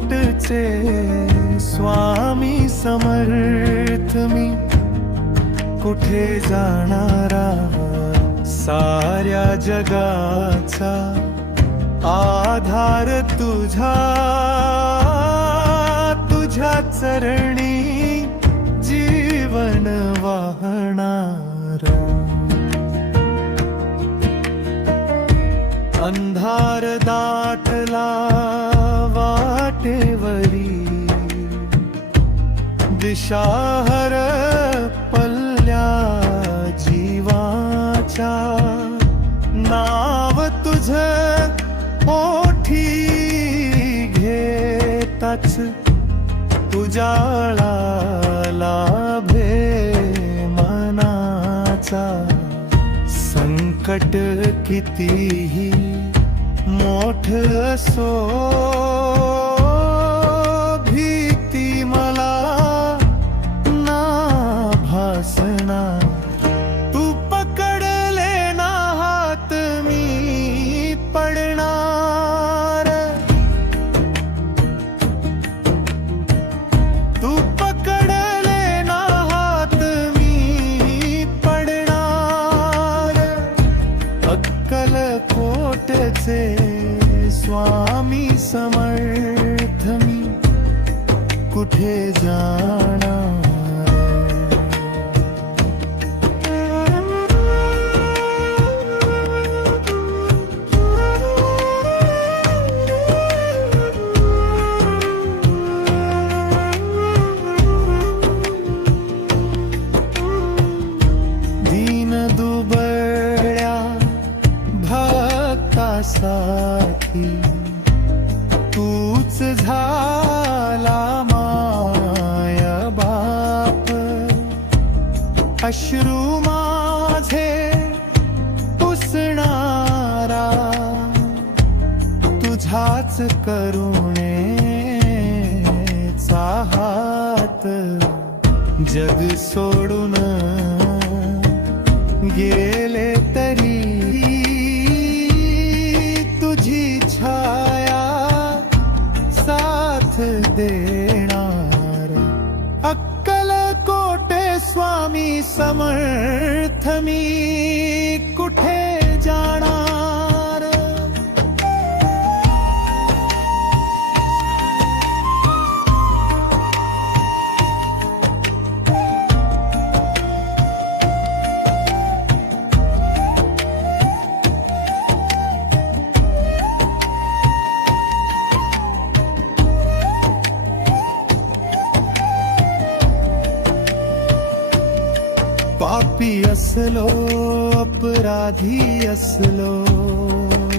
पोटचे स्वामी समर्थ मी. कुठे जाणारा साऱ्या जगाचा आधार तुझा तुझ्या चरणी दिशाहर पल्ल्या जीवाच्या नाव तुझ ओठी घेताच तुझ्याला लाभे मनाचा संकट कितीही मोठ असो. मी भक्तासाठी तूच झाला माया बाप. अश्रू माझे पुसणारा. तुझाच करुणे हात. जग सोडून देणार. अक्कल कोटे स्वामी समर्थ मी. पापी असलो अपराधी असलो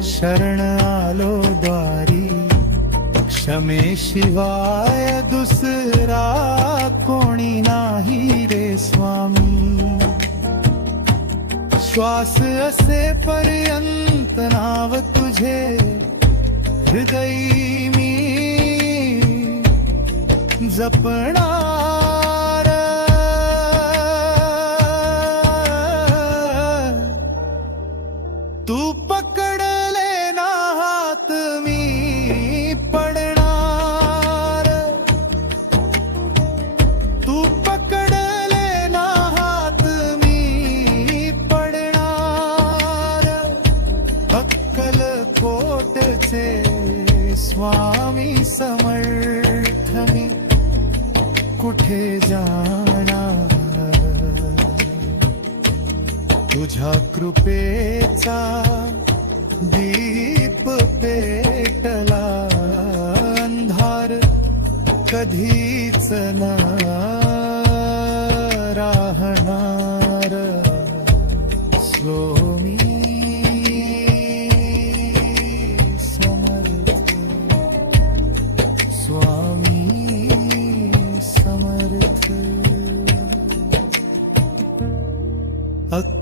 शरण आलो द्वारी. क्षमेशिवाय दुसरा कोणी नाही रे स्वामी. श्वास असे पर्यंत नाव तुझे हृदयी मी. जपणा कृपेचा दीप पेटला अंधार कधीच ना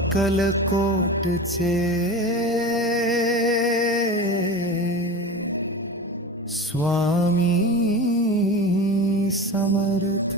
अक्कलकोटचे स्वामी समर्थ।